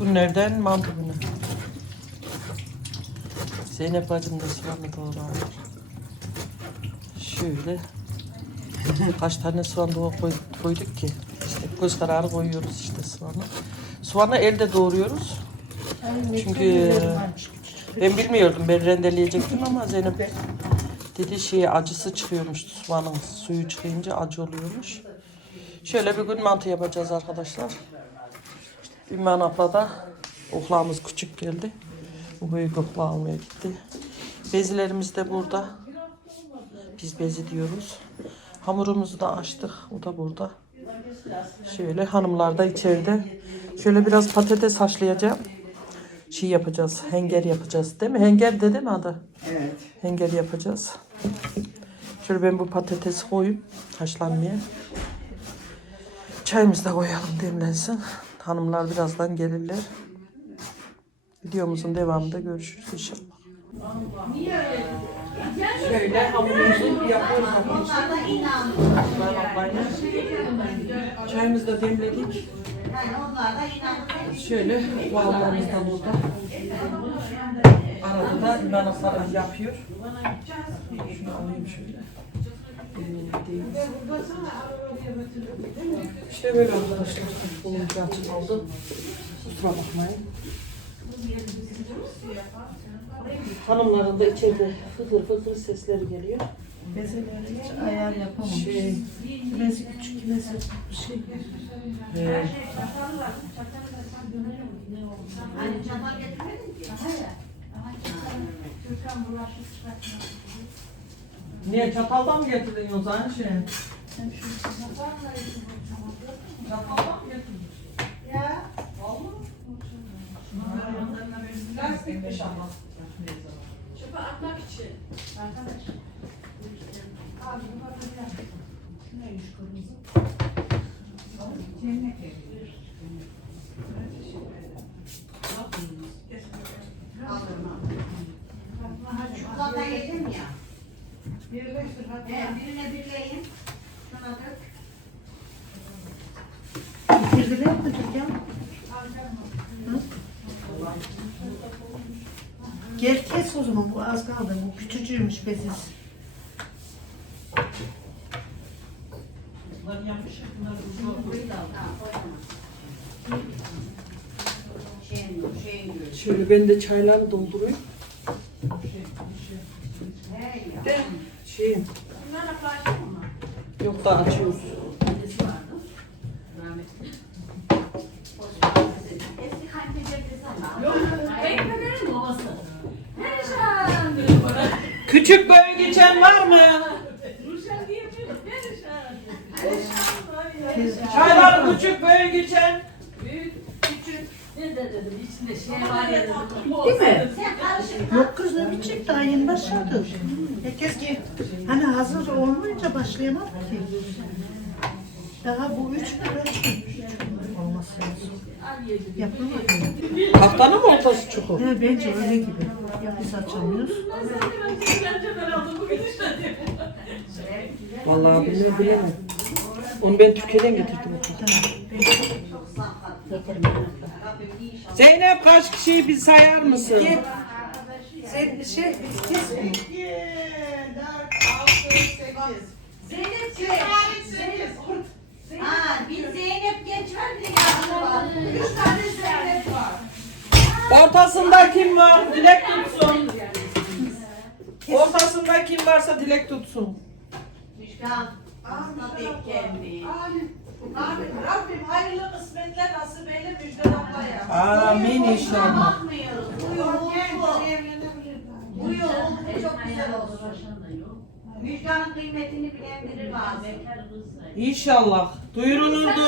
Günlerden mantı günü. Zeynep bacım da soğanı doğrar. Şöyle. Kaç tane soğan doğru koy- koyduk ki. İşte göz kararı koyuyoruz işte soğanı. Soğanı elde doğruyoruz. Çünkü ben bilmiyordum. Ben rendeleyecektim ama Zeynep dedi şey acısı çıkıyormuş. Soğanın suyu çıkınca acı oluyormuş. Şöyle bir gün mantı yapacağız arkadaşlar. Ümran abla da oklağımız küçük geldi. Bu büyük oklağı almaya gitti. Bezilerimiz de burada. Biz bezi diyoruz. Hamurumuzu da açtık. O da burada. Şöyle hanımlar da içeride. Şöyle biraz patates haşlayacağım. Şey yapacağız. Henger yapacağız. Değil mi? Henger de değil mi adı? Evet. Henger yapacağız. Şöyle ben bu patatesi koyayım haşlanmaya. Çayımızı da koyalım demlensin. Hanımlar birazdan gelirler. Videomuzun devamında görüşürüz inşallah. Şöyle hamurumuzu yapıyoruz. Çayımızı da demledik. Şöyle bağlarımız da burada. Arada da İmran Aslan yapıyor. Şunu alayım şöyle. İşte böyle arkadaşlar. Bunun bir açık oldu. Kusura bakmayın. Hanımların da içeride fıtır fıtır sesleri geliyor. Bezeleri hiç ayar yapamamış. Şey, Kimesi küçük, kimesi bir şey. e, niye çataldan mı getirdin yoksa aynı şey? Çataldan mı getirdin? Ya. Lastikmiş ama. Çöpe atmak için. Arkadaş. Abi bu kadar Neymiş kırmızı? Cennet evi. Zaten yedim ya. Birleştir hadi. Ee, birine birleyin. Şuna dök. Bitirdiler mi Türkan? Gel kes o zaman bu az kaldı. Bu küçücüğümüş beziz. Bunlar uzun. Şeyin gör. Şöyle ben de çayları doldurayım. Hey ya. De şeyim. Bunlar da paylaşır mı? Yok da açıyoruz. Dedesi vardı. Rahmetli. Eski kayınpeder dedesi ama. Yok, kayınpederin babası. Perişan diyor bana. Küçük boy geçen var mı? Perişan. Perişan. Çaylar küçük boy geçen. Büyük, küçük. Ne de dedim içinde şey var ya dedim. Değil mi? Yok kız ne biçim daha yeni başladı. Herkes ki hani hazır olmayınca başlayamam ki. Daha bu üç mü? Olması lazım. Yapamadım. Kaftanın mı ortası çukur? Ha, bence öyle gibi. Ya biz açamıyoruz. Vallahi bilmiyorum bilemem. Onu ben Türkiye'den getirdim. Zeynep kaç kişiyi bir sayar mısın? Sen şey kes mi? Zeynep Zeynep. Bir Zeynep genç var bir de yaşlı var. Üç tane Zeynep var. Ortasında kim var? Dilek tutsun. Ortasında kim varsa dilek tutsun. Müşkan. Aslında tek geldi. Amin. Rabbim hayırlı kısmetler nasip eyle Müjgan ablaya. Amin inşallah. Bakmıyoruz. Bu yol oldu. Bu yol oldu. Çok güzel olsun. Müjganın kıymetini bilen biri lazım. İnşallah. Duyurulurdu.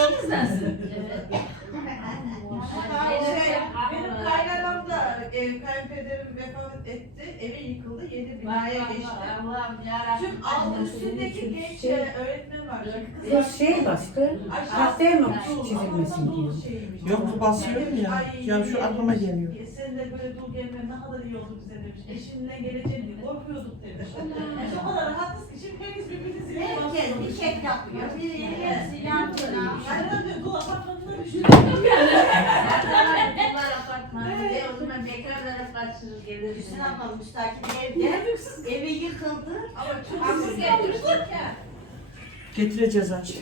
Şey, benim kaynanam da ev kayınpederim vefat etti. Evi yıkıldı. Yeni binaya geçti. Tüm alt üstündeki genç e, öğretmen var. Kız şey bastı, tahtaya mı çizilmesin diyor. Yok basıyorum ya. Ya şu aklıma geliyor. Sen de böyle dul gelme ne kadar iyi oldu bize demiş. Eşinle geleceğini diye korkuyorduk demiş. Biz o kadar rahatız ki şimdi herkes birbirinizi Herkes bir çek yapıyor. Biri yan yana. Yani ben de dul apartmanında düşünüyorum. Bunlar Hüsnü abla müstakil evde. Evi yıkıldı. Hamburger düştük ya. Getireceğiz aç.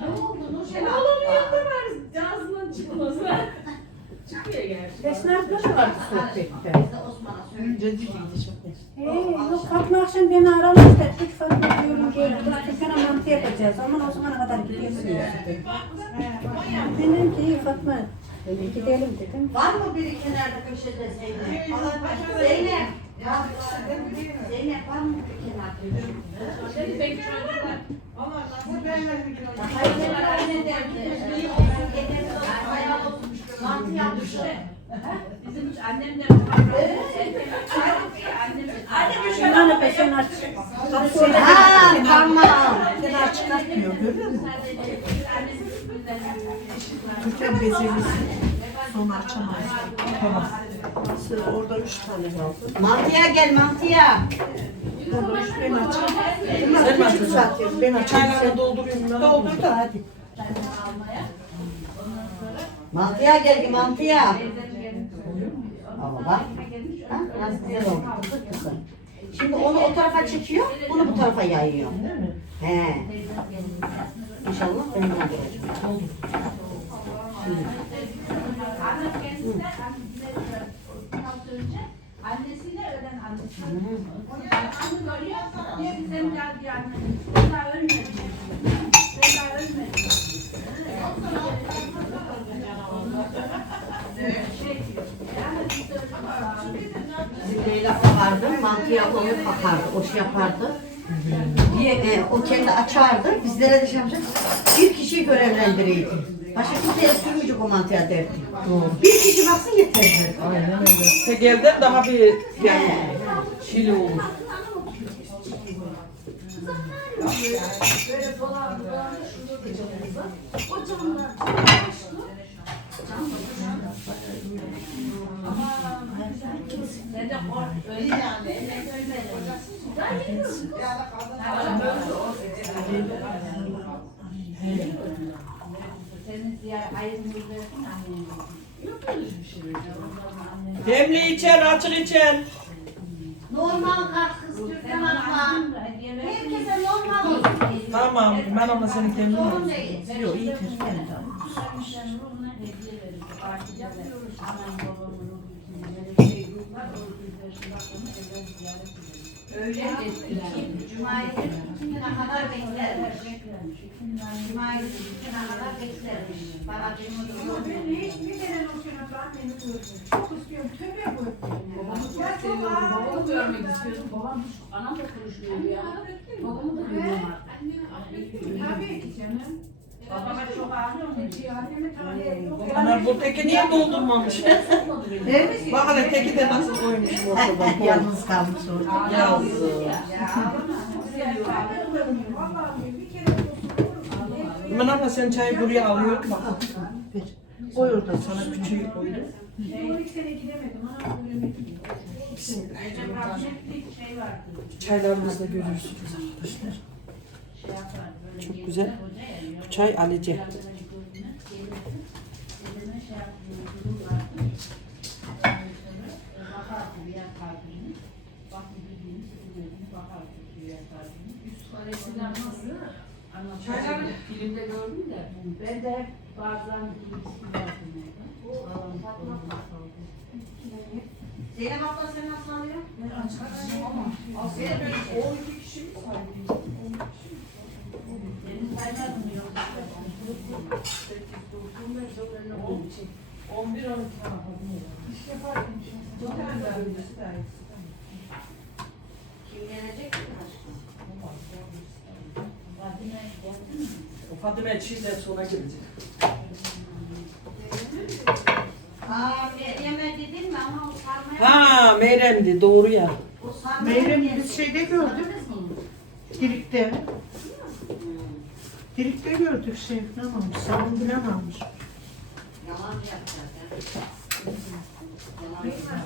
Ne oldu Nurşen abla? Oğlum yanında var. Ağzından çıkmaz. Çıkıyor gerçi. Esnafla da vardı sohbette. Biz de Osman'a söyledik. Dediydi çok Ee, yok Fatma akşam beni aramıştı. Dedik Fatma diyorum gel. Biz Türkan'a mantı yapacağız. Ama o zamana kadar gidiyorsun ya. Dedim ki Fatma. Dedim gidelim dedim. Var mı biri kenarda köşede Zeynep? Zeynep. Zeynep var mı bir kenarda? Peki çocuklar. Hayır, anne derdi. Mantı yapmışlar. Bizim annem de annem Şunlarla peşin aç. Ha tamam. Kenar çıkartmıyor görüyor musun? Türkan bezirlisi. Sonra açamayız. Tamam. Orada üç tane kaldı. Mantıya gel mantıya. Orada üç ben açayım. Sen Bunlar küçük zaten. Ben açayım. Sen dolduruyorum ben. doldur da hadi. Mantıya gel mantıya. Ama bak. Güzel oldu. Kızır kızır. Şimdi onu o tarafa çekiyor, bunu bu tarafa yayıyor. He. İnşallah benim olacak. Annesiyle ölen annesi. Anne görüyor. Ki sen geldi anne. Ben daha ölmedim. Ben daha ölmedim. Bizim Leyla bakardı, mantıya onu bakardı, o şey yapardı. Diye, e, o kendi açardı, bizlere de şey yapacak. Bir kişiyi görevlendireydi. Başka kimseye sürmeyecek o mantıya derdi. Bir kişi baksın yeter derdi. Aynen öyle. Tek daha bir yani çile olur. Böyle dolandı dolandı şurada da camımızda. O camlar açtı. Cam Sen de kork. Öyle yani. Daha yeni Senin diğer ayrımını versin annene. Yok öyle bir şey. Annem Demli içen, açık içen. Normal kalk kız Türkan abla. Herkese normal olsun. Tamam, ben ona senin demli Sorun değil. Yok iyidir. Öyle iki, Cuma'yı iki güne kadar beklermiş. Cuma'yı iki güne kadar beklermiş. Bana duymadım. Babamı görmek istiyordum. Babam anam da konuşmuyor ya. Babamı da görüyorum artık. Çok ağrıyor mu? Ana bu teki niye doldurmamış? Bak hele teki de nasıl koymuş ortadan. Yalnız kalmış orada. Yazık. Ben abla sen çayı buraya alıyor. Bak. Koy oradan sana küçüğü koydum. Çaylarımızı da görüyorsunuz arkadaşlar. Çok güzel. Bu çay Alice. Çaylar filmde gördüm de. Ben de bazen Zeynep abla sen nasıl alıyorsun? Kim gelecek ki aşkım? O Fadime çiğden sonra gelecek. Aa, yeme dedin mi ama o sarmaya... Ha Meyrem'di doğru ya. O sarmaya... Meyrem'i biz şeyde gördük. Dirik'te. Dirik'te gördük. Ne almış? Sabun bilen almış. Yalan yapacağız ya. Yalan yapacağız.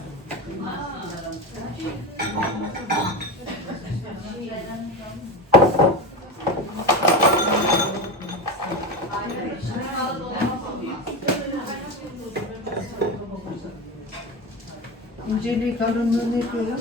İnceliği kalınlığı ne diyorlar?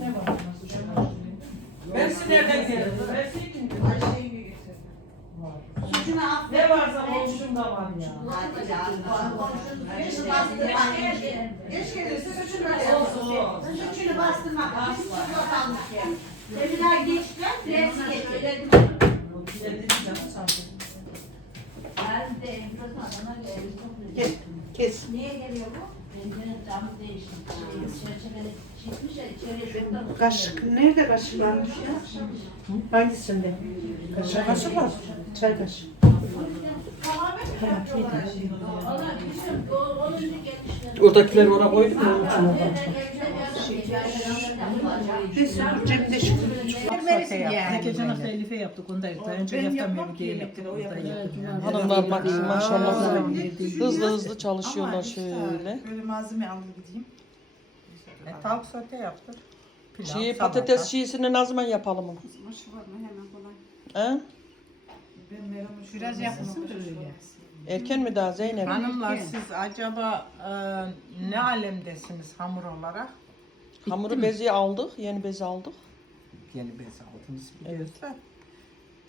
Ne var? Mersi nereden geldi? Mersi kim geldi? Ayşe'yi getirdim. Suçunu affet. Ne varsa komşumda var ya. Hadi canım. Suçunu bastırmak. prens geçti. Dedim. Ben geldim. Kes. Kes. Niye geliyor bu? Kaşık. Nerede kaşık varmış ya? Hangisinde? Kaşık. Kaşık var. Çay kaşığı. Oradakileri oraya koyduk mu? Neyse dur cebimde şu Geçen hafta Elif'e yaptık önce yapamıyorum diye yaptık. Hanımlar bak maşallah hızlı hızlı çalışıyorlar şöyle. Böyle malzeme alır gideyim. Tavuk sote yaptık. Pilav, Şey, patates çiğsini ne zaman yapalım mı? He? Biraz yapmışsın da öyle. Erken mi daha Zeynep? Hanımlar siz acaba e, ne alemdesiniz hamur olarak? Hamuru bezi aldık, yeni bezi aldık. Yeni bez aldınız biliyoruz da.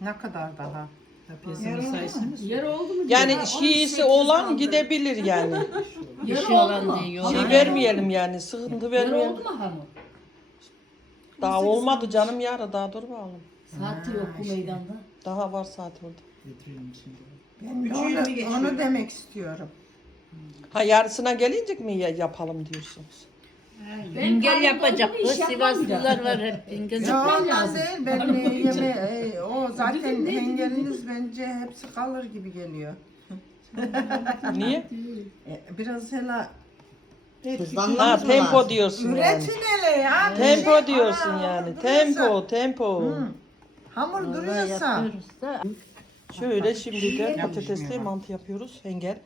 Ne kadar daha? Yapıyorsunuz sayısınız. Yani şiisi olan gidebilir yani. İşi olan diyor. Şey vermeyelim yani, sıkıntı vermeyelim. oldu mu hanım? Daha olmadı canım yara, daha dur bakalım. Saati yok bu meydanda. Daha var saat orada. Ben onu, onu demek istiyorum. Ha yarısına gelince mi ya- yapalım diyorsunuz? Engel yapacak. Bu Sivaslılar var hep. Engel Ya ondan değil ben e, yeme, e, o zaten engeliniz bence hepsi kalır gibi geliyor. Niye? E, biraz hele Ha tempo diyorsun yani. üretin hele ya. bir Tempo şey, diyorsun ana, yani. duruyorsa- Tempo, tempo. Hı. Hamur duruyorsa. yapıyoruz da. Şöyle şimdi de patatesli mantı yapıyoruz. Engel.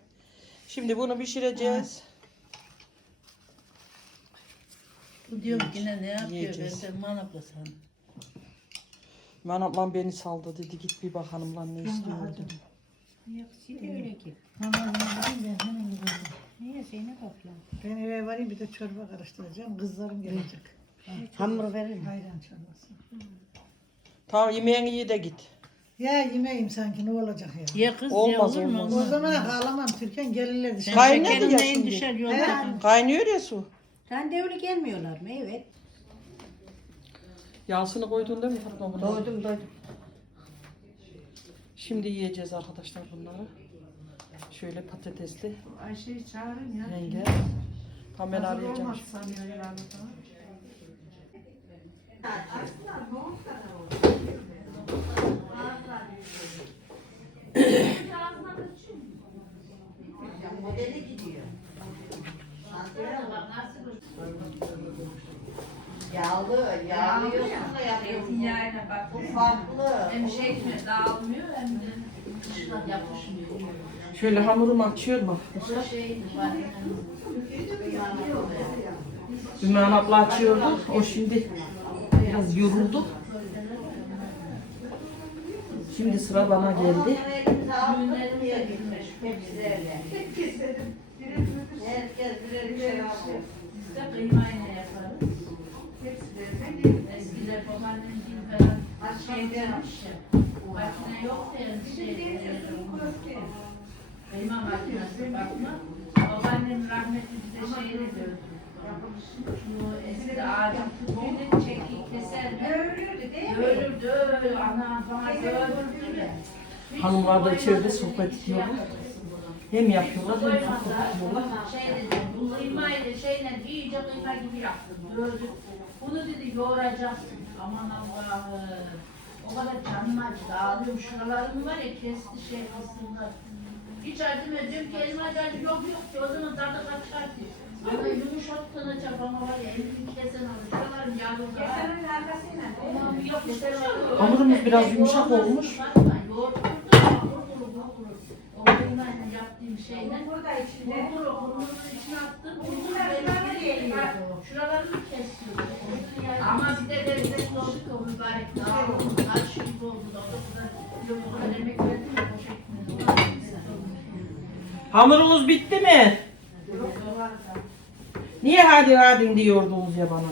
Şimdi bunu pişireceğiz. Bu diyor yine ne yapıyor? Yiyeceğiz. Ben de man ablasam. Ben ablam beni saldı dedi git bir bakalım lan ne istiyor dedi. öyle ki. Niye Zeynep abla? Ben eve varayım bir de çorba karıştıracağım. Kızlarım gelecek. Hamur verin. Ayran çorbası. Tamam yemeğini ye de git. Ya yemeğim sanki ne olacak ya. Ye kız Olmaz, ya olur mu? olmaz. O zamana ağlamam Türkan gelirler dışarı. Kaynadı ya Şekerin neyin şimdi. düşer yolda. Kaynıyor ya su. Randevulı gelmiyorlar mı? Evet. Yağsını koydun değil mi Fatma buna? Doydum doydum. Şimdi yiyeceğiz arkadaşlar bunları. Şöyle patatesli. Ayşe'yi çağırın ya. Yenge. Tam ben arayacağım. şimdi. sanıyor herhalde sana. Modeli gidiyor. Yağlı, yağlıyorsun da yapıyorsun. Zeytinyağıyla bak. Bu farklı. Hem şey etmiyor, dağılmıyor hem de dışına yapışmıyor. Şöyle hamurumu açıyorum bak. O şey var. Ümran abla açıyordu. O şimdi biraz yoruldu. Şimdi sıra bana geldi. Hepsi öyle. Herkes birer bir şey alıyor. Biz de kıymayla. Eskiden babaannem gibi falan şey demiş ya. Makine yok yani şey. Bize şeyini eski ağacın tüpünü dövülürdü. Anam bana dövüldü. Hanımlar da içeride sohbet ediyorlar. Hem yapıyorlar hem sohbet. Şey dedi, bu kıymayla şeyle iyice kıyma gibi yaptım. Gördüm. Bunu dedi yoğuracaksın. Aman Allah'ım. O kadar canım acıdı. Ağlıyorum. Şuralarım var ya kesti şey kısımlar. Hiç acım ediyorum ki elim acı yok yok ki o zaman tadı kaçar diyor. Bana yumuşatılacak ama var ya elini kesen alır. Şuraların yağlı Kesenin arkasıyla. Ama yok işte. Hamurumuz biraz yumuşak olmuş. Oğlumdan yaptığım şeyden. Burada içinde. Bulgur, bulgurun içine attım. Bulgur böyle geliyor. Şuralarını kesiyor. Ama bir de lezzetli oldu ki o mübarek gibi oldu da. O da güzel. Yok o kadar emek verdim ya. Boş. Hamurumuz bitti mi? Niye hadi hadi diyordunuz ya bana?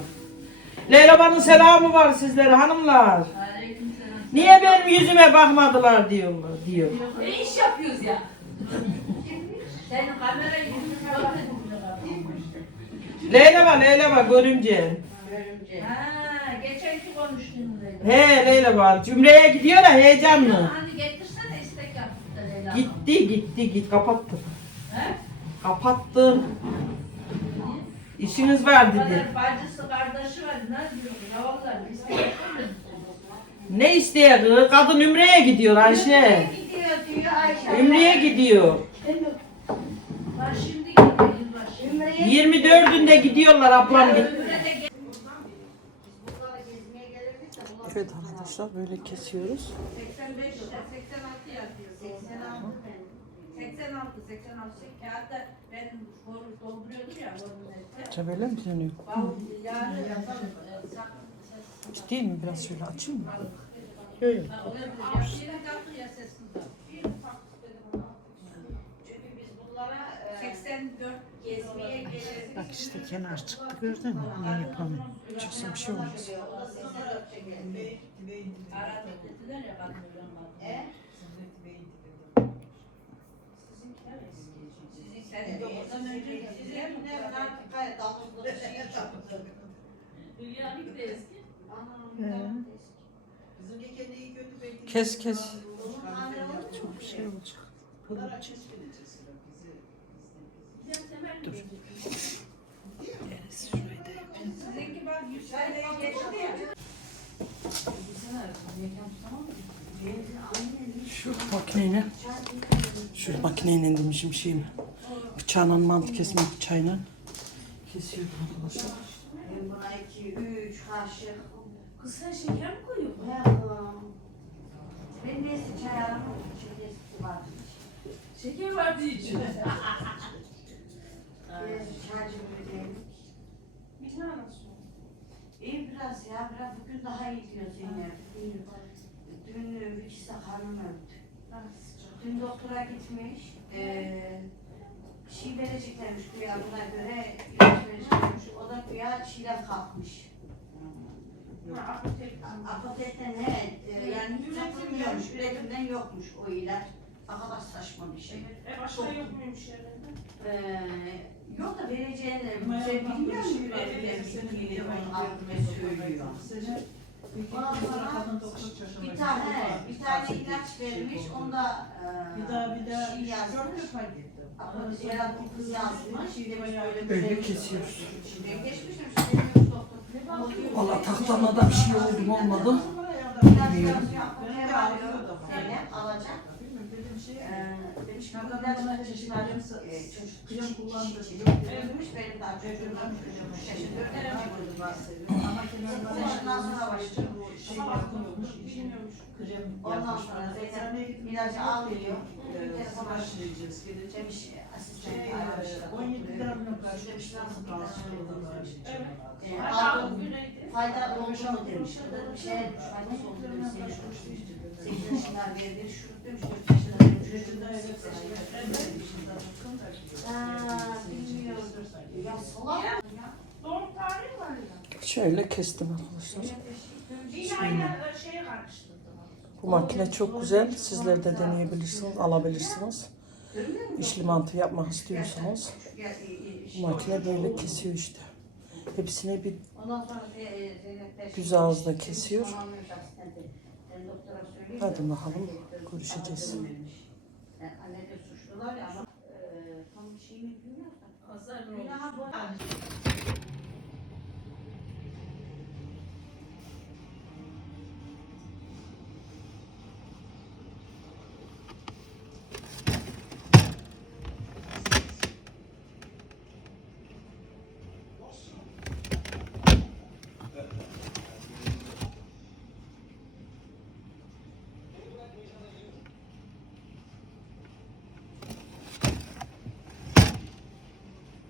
Leyla Ban'ın selamı var sizlere hanımlar. Aleykümselam. Niye benim yüzüme bakmadılar diyorlar diyor. Ne iş yapıyoruz ya? Sen kamerayı. Leyla Ban, Leyla Ban görümce. Ha, geçenki konuştuğumuz He Leyla Ban, cümleye gidiyor da heyecanlı. Hani getirsene istek yaptık da Leyla. Gitti gitti git kapattım. He? Kapattım. İşiniz var dedi. bacısı kardeşi var. Ne diyor? Ya vallahi istek yapmadım. Ne isteyen kadın Ümre'ye gidiyor Ayşe. Gidiyor diyor Ayşe. Ümre'ye gidiyor. Bak şimdi gidiyor yılbaşı. 24'ünde gidiyorlar ablam. Evet arkadaşlar böyle kesiyoruz. 85 86 yazıyor. 86 86 86 kağıtta ben boru dolduruyordum ya. Çabele mi dönüyor? Yarın yazalım. E, sak- Ciddi mi? Biraz şöyle açayım mı? Olabilir. Ya bir yere kalktı ya ses kızı. Bir ufak dedim ona. Çünkü biz bunlara e, 84 gezmeye geliriz. Bak işte kenar çıktı gördün mü? Bunu yapalım. Çıksın bir şey olmaz. Aradı dediler ya kadınlar bana. E? Sizin sen de ondan bir şey. Kes kes. Çok bir şey olacak. Sizinki bak yükselmeye geçti ya. Şu makineyle. Şu makineyle demişim şey mi? Bıçağla mantı kesme bıçağıyla. Kesiyorum arkadaşlar. Buna iki, üç kaşık. Kız sen şeker mi koyuyorsun? Yapalım. Ben neyse çay aramam. Şeker sütü var. Şeker vardı içinde. Biraz çaycı böyle. İyi biraz ya, biraz bugün daha iyi diyor Zeynep. Dün bir kişi karnım öldü. Dün doktora gitmiş, eee şey vereceklermiş güya buna göre ilaç vereceklermiş. O da güya çiğden kalkmış. Apotekten ne? Eee, yani hiç satılmıyormuş, üretimden yokmuş o ilaç. Kadar saçma bir şey. E başka yok muymuş yerinde? Ee, yok da vereceğini bize bilmiyor mu üretimden bittiğini onun altına söylüyor. Bir tane, bir tane ilaç vermiş, onda Bir daha bir daha şey yazmış. Herhalde bir kız yazmış, böyle kesiyoruz. Ben. Valla tahtama da bir şey oldu mu olmadı. Arıyor, Zeynep alacak. Ee, demiş ki bu ilaç çocuklar, e, çocuk kıyam kullandı. Demiş benim daha çocuğum var, çocuğum yaşında dört tane çocuğum var. Sekiz yaşından sonra başlıyor. Ondan sonra Zeynep ilacı al diyor. Telefon açıyor. Demiş asistan aramışlar. Demiş nasıl ilaç kullanıyor? Ee, aldım. Fayda olmuş mu demiş. Şey, faydası oldu demiş. Sekiz yaşından beri şurup demiş. Dört yaşında demiş. Aa, bilmiyorum. Ya salak ya. Doğum tarihi var ya. Şöyle kestim arkadaşlar. Bir aynen şeye karıştırdım. Bu makine çok güzel. Sizler de deneyebilirsiniz, alabilirsiniz. İşli mantı yapmak istiyorsanız bu makine böyle kesiyor işte. Hepsine bir Düz ağızda kesiyor. Hadi bakalım, görüşeceğiz. Anne de suçlular ya ama tam şeyini bilmiyorsa. Pazar Günaha bu-